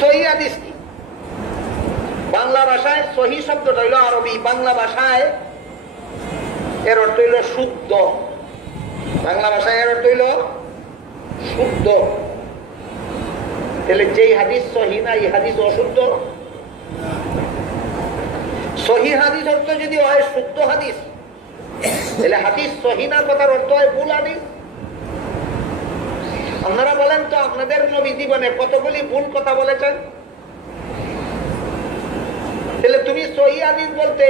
সহি হাদিস কি বাংলা ভাষায় সহি শব্দটা হইল আরবি। বাংলা ভাষায় এর অর্থ হইল শুদ্ধ। বাংলা ভাষায় এর অর্থ হইল শুদ্ধ। তাহলে যেই হাদিস সহি না, এই হাদিস অশুদ্ধ? সহি হাদিস অর্থ যদি হয় শুদ্ধ হাদিস, তাহলে হাদিস সহি না কথার অর্থ হয় ভুল হাদিস? আপনারা বলেন তো, আপনাদের নবী জীবনে কতগুলি ভুল কথা বলেছেন? তাহলে তুমি সহি হাদিস বলতে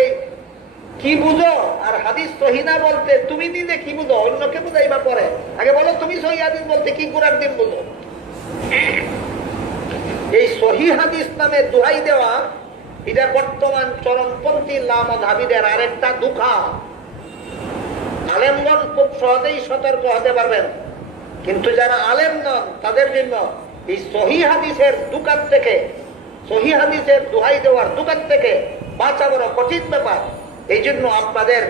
কি বুঝো? আর হাদিস সহি না বলতে তুমি নিজে কি বুঝো? অন্যকে বুঝাইবা পরে। আগে বলো, তুমি সহি হাদিস বলতে কি কোরআন দিন বুঝো? এই সহি হাদিস নামে দোহাই দেওয়া, এটা বর্তমান চরমপন্থী লামধাবীদের আরেকটা দুঃখা। আলেমগণ খুব সহজেই সতর্ক হতে পারবেন। কিন্তু যারা আলেম নন, তাদের জন্য এই সহি হাদিসের দোকান থেকে, সহি হাদিসের দোহাই দেওয়ার দোকান থেকে বাঁচা বড় কঠিন ব্যাপার। এই জন্য আপনাদের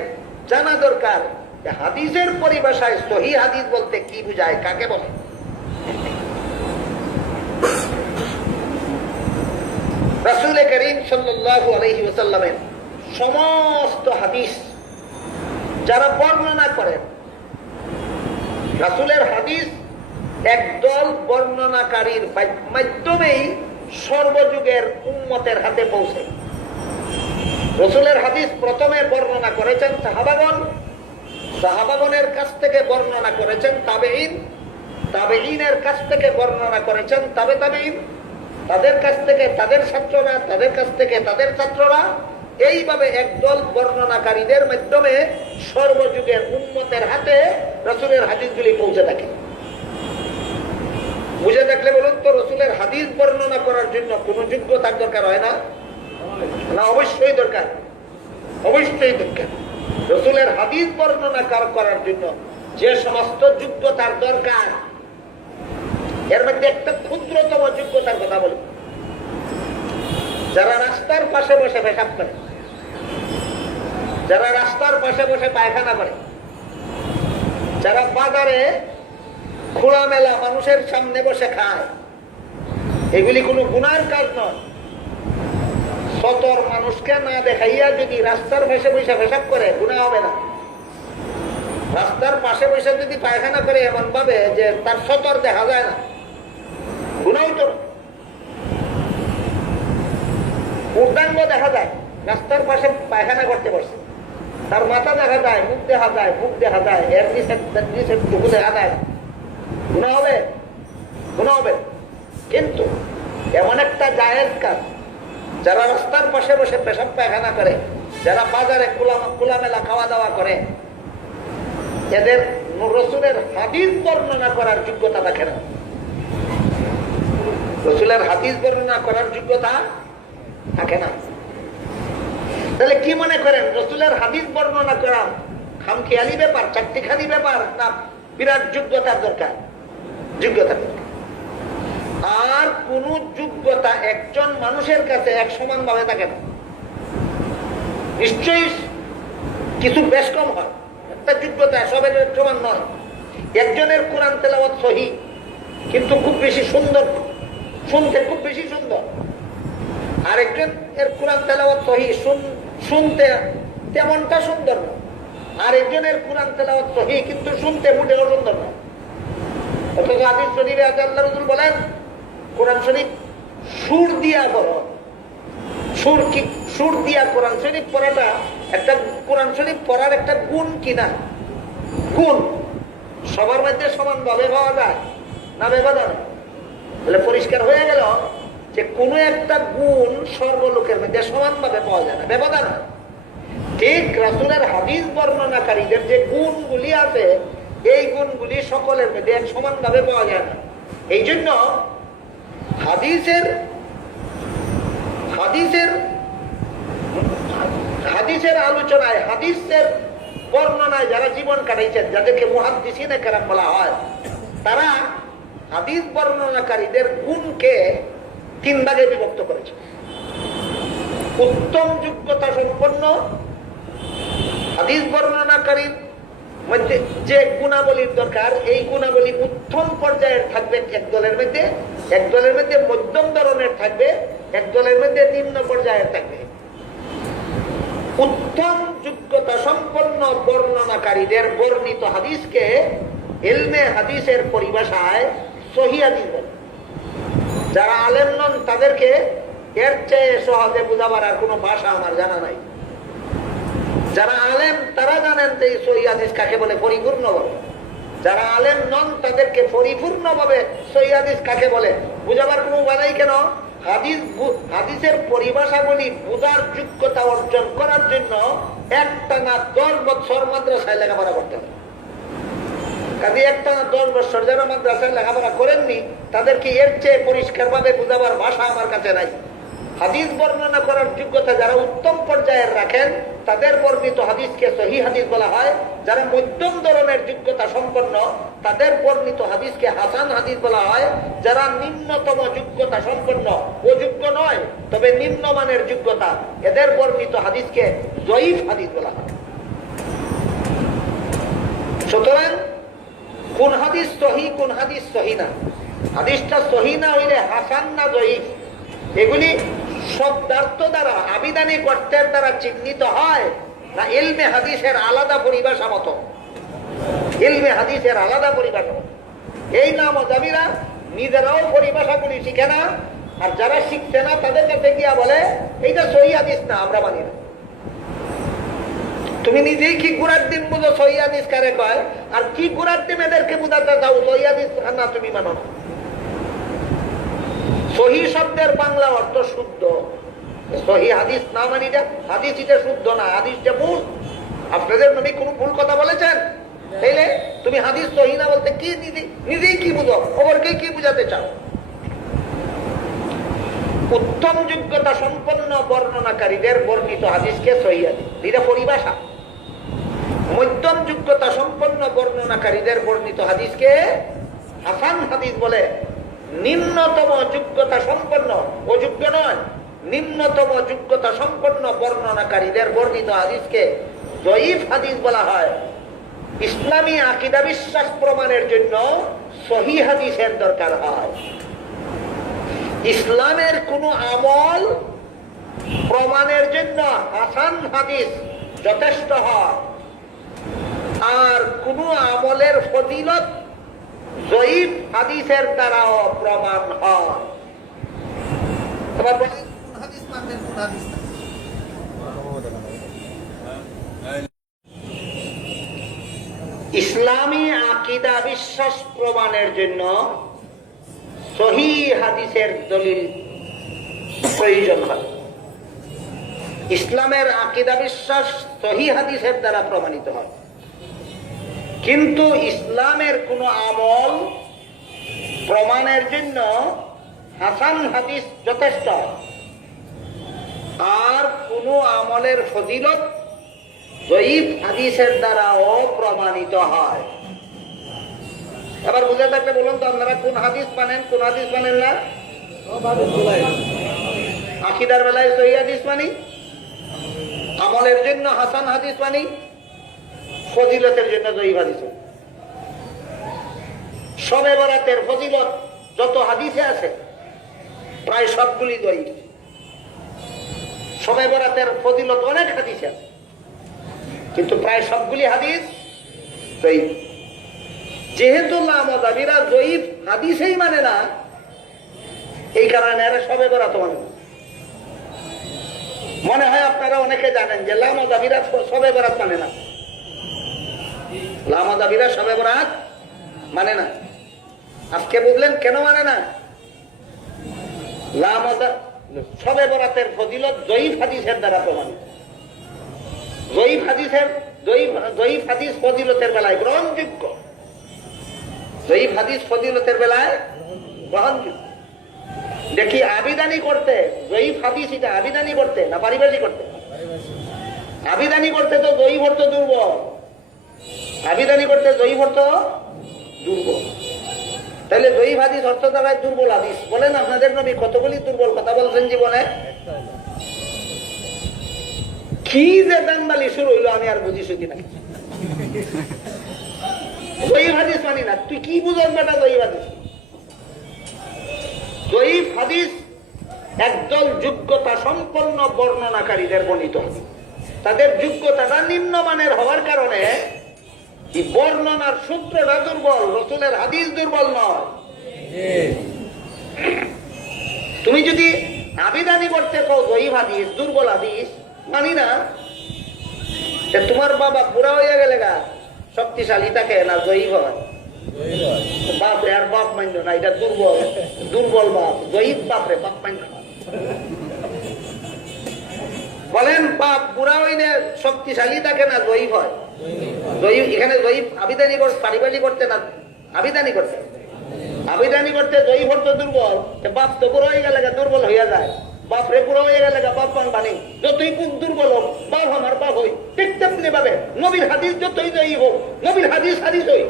জানা দরকার যে হাদিসের পরিভাষায় সহি হাদিস বলতে কি বুঝায়, কাকে বলে? রাসুল করিম সাল্লাল্লাহু আলাইহি ওয়াসাল্লামের সমস্ত হাদিস যারা বর্ণনা করেন রাসুলের হাদিস একদল বর্ণনাকারীর মাধ্যমেই সর্বযুগের উন্মতের হাতে পৌঁছে। রসুলের হাদিস প্রথমে বর্ণনা করেছেন সাহাবাগন সাহাবাগনের কাছ থেকে বর্ণনা করেছেন তাবেইন তাবেইনের কাছ থেকে বর্ণনা করেছেন তাবে তাবেইন তাদের কাছ থেকে তাদের ছাত্ররা, তাদের কাছ থেকে তাদের ছাত্ররা এইভাবে একদল বর্ণনাকারীদের মাধ্যমে সর্বযুগের উন্মতের হাতে রসুলের হাদিসগুলি পৌঁছে থাকে। বুঝে থাকলে বলুন তো, রসুলের হাদিস বর্ণনা করার জন্য কোন যোগ্যতার দরকার হয় না? না, অবশ্যই দরকার। অবশ্যই দরকার। রসুলের হাদিস বর্ণনা করার জন্য যে সমস্ত যোগ্যতার দরকার, এর মধ্যে একটা ক্ষুদ্রতম যোগ্যতার কথা বলি। যারা রাস্তার পাশে বসে পেশাব করে, যারা রাস্তার পাশে বসে পায়খানা করে যারা বাজারে খোলামেলা মানুষের সামনে বসে খায়, এগুলি কোনো গুনার কাজ নয়। সতর মানুষকে না দেখাইয়া যদি রাস্তার পাশে বসে পেশাব করে গুণা হবে না। রাস্তার পাশে বসে যদি পায়খানা করে এমন ভাবে যে তার সতর দেখা যায় না গুণাও তো উর্দাঙ্গ দেখা যায়, রাস্তার পাশে পায়খানা করতে পারছে তার মাথা দেখা যায়, মুখ দেখা যায়, মুখ দেখা যায়, এর নিচে টুকু দেখা যায়। গুণা হবে? গুণা হবে। কিন্তু এমন একটা জায়েজ কাজ, যারা রাস্তার পাশে বসে পেশাব পায়খানা করে, যারা বাজারে খোলামেলা খাওয়া দাওয়া করে, এদের রসুলের হাদিস বর্ণনা করার যোগ্যতা দেখে না। রসুলের হাদিস বর্ণনা করার যোগ্যতা থাকে না। তাহলে কি মনে করেন? রসুলের হাদিস বর্ণনা করা খামখেয়ালি ব্যাপার, চারটিখানি ব্যাপার না, বিরাট যোগ্যতার দরকার? যোগ্যতা আর কোন যোগ্যতা একজন মানুষের কাছে এক সমান ভাবে থাকে না। নিশ্চয়ই কিছু বেশ কম হয়। একটা যোগ্যতা সবের সমান নয়। একজনের কোরআন তেলাওয়াত সহি, কিন্তু খুব বেশি সুন্দর শুনতে খুব বেশি সুন্দর। আরেকজন এর কোরআন তেলাওয়াত সহি শুনতে তেমনটা সুন্দর না। আর একজনের কোরআন তেলাওয়াত সহি, কিন্তু শুনতে মোটেও সুন্দর না। অথচ আদির শরীরে আজ আল্লাহ বলেন, কোরআন শরীফ সুর দিয়া করো সুর কি, সুর দিয়া কোরআন শরীফ পড়াটা একটা, কোরআন শরীফ পড়ার একটা গুণ কিনা গুণ। সবার মধ্যে সমান ভাবে পাওয়া যায়, না ব্যবধান তাহলে পরিষ্কার হয়ে গেল। যে কোন একটা গুণ সর্বলোকের মধ্যে সমানভাবে পাওয়া যায় না ব্যবধান ঠিক রাসুলের হাদিস বর্ণনাকারীদের যে গুণগুলি আছে, এই গুণগুলি সকলের মধ্যে এক সমানভাবে পাওয়া যায় না। এই জন্য হাদিসের হাদিসের হাদিসের আলোচনায়, হাদিসের বর্ণনায় যারা জীবন কাটাইছেন, যাদেরকে মহাদিসিনে কেরাম বলা হয়, তারা হাদিস বর্ণনাকারীদের গুণকে তিন ভাগে বিভক্ত করেছে। উত্তম যোগ্যতা সম্পন্ন, হাদিস বর্ণনাকারী মধ্যে যে গুণাবলীর দরকার, এই গুণাবলী উত্তম পর্যায়ের থাকবে এক দলের মধ্যে, এক দলের মধ্যে মধ্যম ধরনের থাকবে, এক দলের মধ্যে নিম্ন পর্যায়ের থাকবে। উত্তম যোগ্যতা সম্পন্ন বর্ণনাকারীদের বর্ণিত হাদিসকে এলমে হাদিসের পরিভাষায় সহি হাদিস বলে। যারা আলেম নন, তাদেরকে এর চেয়ে সহজে বুঝাবার আর কোনো ভাষা আমার জানা নাই। যারা আলেম, তারা জানেন যে হাদিস কাকে বলে? পরিপূর্ণ বলে যারা আলেম নন, তাদেরকে পরিপূর্ণ ভাবে সহি কাকে বলে? বুঝাবার কোনো উপায় নাই কেন? হাদিস হাদিসের পরিভাষাগুলি বোঝার যোগ্যতা অর্জন করার জন্য একটা না দশ বছর মাদ্রাসায় লেখাপড়া করতে হবে কাজে একটা দশ বছর যারা মাদ্রাসায় লেখাপড়া করেননি, তাদেরকে এর চেয়ে পরিষ্কার ভাবে বুঝাবার ভাষা আমার কাছে নাই। হাদিস বর্ণনা করার যোগ্যতা যারা উত্তম পর্যায়ের রাখেন, তাদের বর্ণিত হাদিসকে সহি হাদিস বলা হয়। যারা মধ্যম ধরনের যোগ্যতা সম্পন্ন, তাদের বর্ণিত হাদিসকে হাসান হাদিস বলা হয়। যারা নিম্নতম যোগ্যতা সম্পন্ন, ও যোগ্য নয়, তবে নিম্নমানের যোগ্যতা, এদের বর্ণিত হাদিসকে জয়ীফ হাদিস বলা হয়। সুতরাং কোন হাদিস সহি, কোন হাদিস সহি না। হাদিসটা সহি না হইলে হাসান না জয়ীফ? এগুলি শব্দার্থ দ্বারা, আবিধানিক অর্থের দ্বারা চিহ্নিত হয় না ইলমে হাদিসের আলাদা পরিভাষা মতো? ইলমে হাদিসের আলাদা পরিভাষা এই নাম দাবিরা নিজেরাও পরিভাষাগুলি শিখে না, আর যারা শিখছে না তাদের কাছে গিয়া বলে, এইটা সহি হাদিস না, আমরা মানি না। তুমি নিজেই কি গুড়ার দিন বুঝো সহি হাদিস কারে কয়? আর কি গুড়ার দিন এদেরকে বুঝাতে চাও? সহি হাদিস না, তুমি মানো না। সহি শব্দের বাংলা অর্থ শুদ্ধ। সহি হাদিস না মানি যা হাদিস শুদ্ধ না হাদিসটা ভুল। আপনাদের নবী ভুল কথা বলেছেন? তাইলে তুমি হাদিস সহি না বলতে কি নিজে নিজেই কি বুঝো? ওপরকে কি বুঝাতে চাও? উত্তম যোগ্যতা সম্পন্ন বর্ণনাকারীদের বর্ণিত হাদিসকে সহি হাদিস। এটা পরিভাষা। মধ্যম যোগ্যতা সম্পন্ন বর্ণনাকারীদের বর্ণিত হাদিসকে হাসান হাদিস বলে। নিম্নতম যোগ্যতা সম্পন্ন, অযোগ্য নয়, নিম্নতম যোগ্যতা সম্পন্ন বর্ণনাকারীদের বর্ণিত হাদিসকে জয়ীফ হাদিস বলা হয়। ইসলামী আকিদা বিশ্বাস প্রমাণের জন্য সহি হাদিসের দরকার হয়। ইসলামের কোন আমল প্রমাণের জন্য হাসান হাদিস যথেষ্ট হয়। কোন আমলের ফজিলত জয়ীফ হাদিসের দ্বারাও প্রমাণ হয়? ইসলামী আকিদা বিশ্বাস প্রমাণের জন্য সহি হাদিসের দলিল প্রয়োজন হয়। ইসলামের আকিদা বিশ্বাস সহি হাদিসের দ্বারা প্রমাণিত হয়। কিন্তু ইসলামের কোন আমল প্রমাণের জন্য হাসান হাদিস যথেষ্ট। আর কোন আমলের ফজিলত জয়ীফ হাদিসের দ্বারাও প্রমাণিত হয়। এবার বুঝে থাকলে বলুন তো, আপনারা কোন হাদিস মানেন, কোন হাদিস মানেন না? আকিদার বেলায় সহি হাদিস মানি? আমলের জন্য হাসান হাদিস মানি? ফজিলতের জন্য জয়ীফ হাদিস সবে বরাতের ফজিলত যত হাদিসে আছে, প্রায় সবগুলি জয়ীফ সবে বরাতের ফজিলত অনেক হাদিসে আছে, কিন্তু প্রায় সবগুলি হাদিস জয়ীফ যেহেতু লামাদাবিরা জয়ীফ হাদিসেই মানে না, এই কারণে এরা সবে বরাত মানে। মনে হয় আপনারা অনেকে জানেন যে লামাদাবিরা সবে বরাত মানে না। লামাদাবিরা সবে বরাত? মানে না। আজকে বুঝলেন কেন মানে না? লামাদা সবে বরাতের ফজিলত জয়ীফ হাদিসের দ্বারা প্রমাণিত। জয়ীফ হাদিসের, জয়ীফ জয়ীফ হাদিস ফজিলতের বেলায় গ্রহণযোগ্য। জয়ীফ হাদিস ফজিলতের বেলায় গ্রহণযোগ্য। দেখি আবিদানি করতে, জয়ীফ হাদিস এটা আবিদানি করতে না পারিবারিক করতে? আবিদানি করতে তো জয়ীফ অর্থ দুর্বল। আবিদানি করতে জয়ীফ অর্থ দুর্বল। তাহলে জয়ীফ হাদিস অর্থ দ্বারাই দুর্বল হাদিস বলেন আপনাদের নবী কতগুলি দুর্বল কথা বলছেন জীবনে? কি যে দাঙ্গালি শুরু হইল, আমি আর বুঝি শুধু না হাদিস মানি না। তুই কি বুঝস বেটা জয়ীফ হাদিস জয়ীফ হাদিস একদল যোগ্যতা সম্পন্ন বর্ণনাকারীদের বর্ণিত। তাদের যোগ্যতাটা নিম্নমানের হওয়ার কারণে এই বর্ণনার সূত্রটা দুর্বল, রসুলের হাদিস দুর্বল নয়। তুমি যদি আবিদানি করতে কও জয়ীফ হাদিস, দুর্বল হাদিস, মানি না? তোমার বাবা বুড়া হয়ে গেলে গা, শক্তিশালী থাকে না জয়ীফ হয় বাপ রে, আর বাপ মান্য না, এটা দুর্বল দুর্বল বাপ জয়ীফ বাপ রে, বাপ মান্য না। বলেন, বাপ বুড়া হইলে শক্তিশালী থাকে না জয়ীফ হয়? এখানে জয়ীফ আবিদানি পারিবারিক করতে না আবিদানি করতে আবিদানি করতে জয়ীফ হতো দুর্বল বাপ তো বুড়ো হয়ে গেলে দুর্বল হইয়া যায়। বাপ রে বুড়ো হয়ে গেলে বাপ মান বানি। যতই খুব দুর্বল হোক বাপ আমার বাপ হই। ঠিক তেমনি নবীর হাদিস যতই জয়ী হোক, নবীর হাদিস হাদিস হই।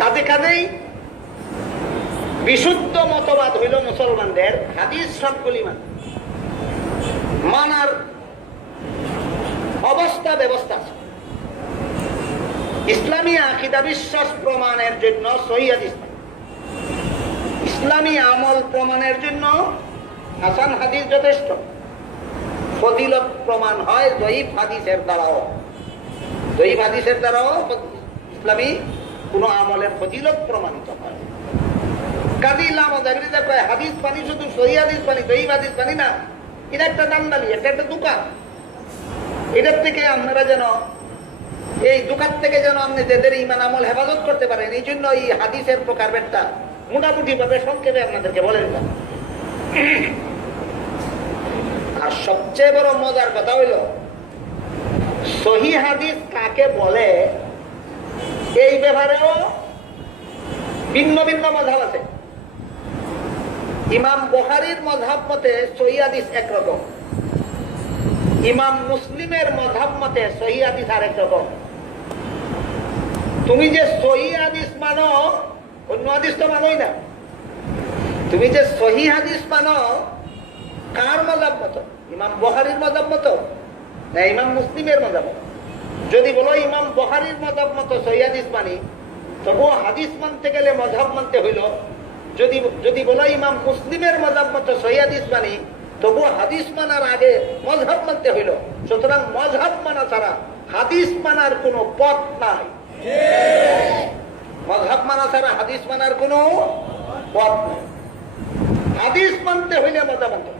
কাজে কাজেই বিশুদ্ধ মতবাদ হইল মুসলমানদের, হাদিস সবগুলি মান। মানার অবস্থা ব্যবস্থা আছে। ইসলামী আকিদা বিশ্বাস প্রমাণের জন্য সহিদ ইসলাম ইসলামী আমল প্রমাণের জন্য হাসান হাদিস যথেষ্ট। ফজিলত প্রমাণ হয় জয়ীফ হাদিসের দ্বারাও। জয়ীফ হাদিসের দ্বারাও ইসলামী কোন আমলের ফজিলত প্রমাণিত হয়। হাদিস পানি শুধু হাদিস হাদিস পানি না, এটা একটা এটা একটা দোকান। এটার থেকে আপনারা যেন, এই দোকান থেকে যেন হেফাজত করতে পারেন, এই জন্য এই হাদিসের আপনাদেরকে আর সবচেয়ে বড় মজার কথা হইল, সহি হাদিস কাকে বলে, এই ব্যাপারেও ভিন্ন ভিন্ন মজাব আছে। ইমাম বহারির মধাব মতে সহি হাদিস একরকম ইমাম মুসলিমের মধাব মতে সহি হাদিস আরেক রকম। তুমি যে সহি হাদিস মানো, অন্য হাদিস তো মানোই না। তুমি যে সহি হাদিস মানো, কার মজাব মতো? ইমাম বহারির মজাব মতো? না, ইমাম মুসলিমের মজাব? যদি বলো ইমাম বহারির মজাব মতো সহি হাদিস মানি, তবুও হাদিস মানতে গেলে মজাব মানতে হইল যদি যদি বলো ইমাম মুসলিমের মজাব মতো সহি হাদিস মানি, তবুও হাদিস মানার আগে মজহাব মানতে হইল। সুতরাং মজহাব মানা ছাড়া হাদিস মানার কোনো পথ নাই। মজহাব মানা ছাড়া হাদিস মানার কোনো পথ নাই। হাদিস মানতে হইলে মজা মানতে।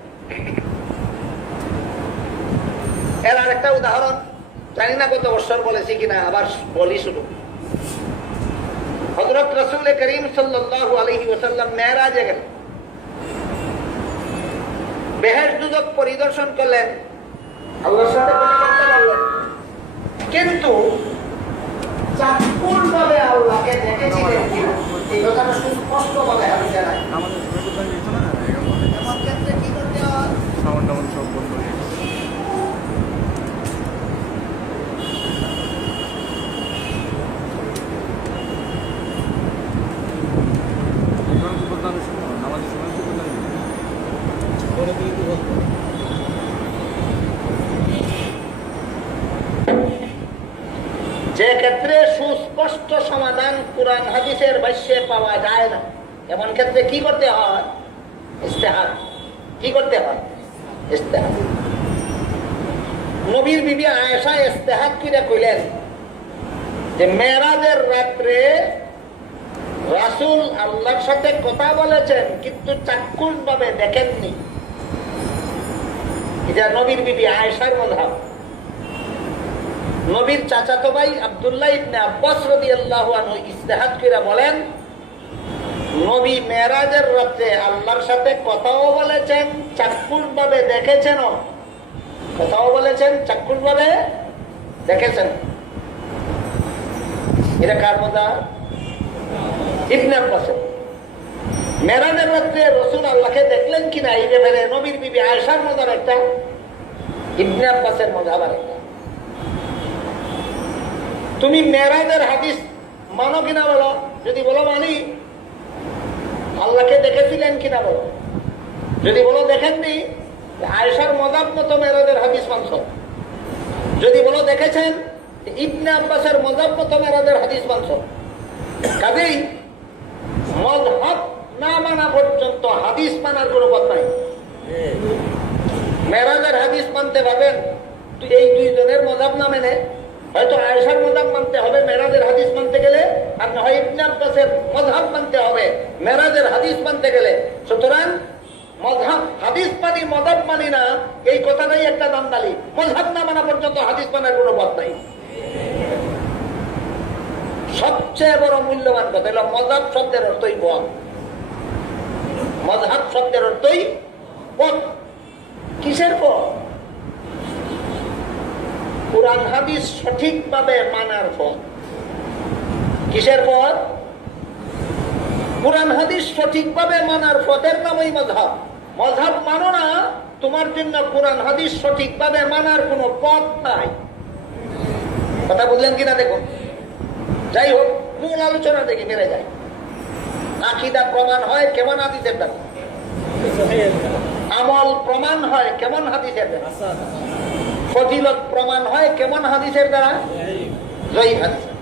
এর আরেকটা উদাহরণ, জানি না কত বছর বলেছি কিনা, আবার বলি শুধু হজরত রসুল করিম সাল্লাহ আলহি ওসাল্লাম মেয়েরাজে গেলেন। বেহেশ দুদক পরিদর্শন করলেন। আল্লাহর সাথে কিন্তু সুস্পষ্ট ভাবে হাদিসে নাই আমাদের ঘরে কোথায় গেছো না এরকম মনে হয়। এমন ক্ষেত্রে কি করতে হয় সাউন্ড টাউন্ড সব বন্ধ হয়ে গেছে এখন কি বলতে হবে শোনো, নামাজের সময় কি বলতে হবে? পরে দিয়ে কি বলব? যে ক্ষেত্রে সুস্পষ্ট সমাধান কোরআন হাদিসের ভাষ্যে পাওয়া যায় না, এমন ক্ষেত্রে কি করতে হয়? ইস্তেহার কি করতে হয়? ইস্তেহার নবীর বিবি আয়েশা ইস্তেহার কিরে কইলেন? যে মেরাজের রাত্রে রাসূল আল্লাহর সাথে কথা বলেছেন, কিন্তু চাক্ষুষ ভাবে দেখেননি। এটা নবীর বিবি আয়েশার মধাব নবীর চাচাতো ভাই আব্দুল্লাহ ইবনে আব্বাস রাদিয়াল্লাহু আনহু ইস্তেহাদ করে বলেন, নবী মেরাজের রাতে আল্লাহর সাথে কথাও বলেছেন চাক্ষুষ ভাবে দেখেছেন কথাও বলেছেন চাক্ষুষ ভাবে দেখেছেন। এটা কার মজা ইবনে আব্বাসের। মেরাজের রাত্রে রসুল আল্লাহকে দেখলেন কিনা, এই ব্যাপারে নবীর বিবি আয়সার মজার একটা, ইবনে আব্বাসের মজা আবার একটা তুমি মেরাজের হাদিস মানো কিনা বলো? যদি বলো মানি। আল্লাহকে দেখেছিলেন কিনা বলো? যদি বলো দেখেননি আয়েশার মজাব মতো মেরাজের হাদিস মানছ। যদি বলো দেখেছেন ইবনে আব্বাসের মজাব মতো মেরাজের হাদিস মানছ। কাজেই মজহাব না মানা পর্যন্ত হাদিস মানার কোনো পথ নাই। মেরাজের হাদিস মানতে পারবেন। এই দুইজনের মজাব না মেনে হয়তো আয়েশার মজাব মানতে হবে, মেরাজের হাদিস মানতে গেলে, আর না হয় ইবনে আব্বাসের মজহাব মানতে হবে, মেরাজের হাদিস মানতে গেলে। সুতরাং মজহাব হাদিস মানি মজাব মানি না, এই কথাটাই একটা দান্দালি মজহাব না মানা পর্যন্ত হাদিস মানার কোনো পথ নাই। সবচেয়ে বড় মূল্যবান কথা হলো মজাব শব্দের অর্থই পথ। মজহাব শব্দের অর্থই পথ। কিসের পথ? কোরআন হাদিস সঠিকভাবে মানার পথ। কিসের পথ? কোরআন হাদিস সঠিকভাবে মানার পথের নামই মজহাব মজহাব মানো না, তোমার জন্য কোরআন হাদিস সঠিকভাবে মানার কোনো পথ নাই। কথা বুঝলেন কিনা দেখুন? যাই হোক, মূল আলোচনা থেকে বেড়ে যায় আকিদা প্রমাণ হয় কেমন হাদিসের আমল প্রমাণ হয় কেমন হাদিসের ফজিলত প্রমাণ হয় কেমন হাদিসের দ্বারা? জয়ী হাদিস।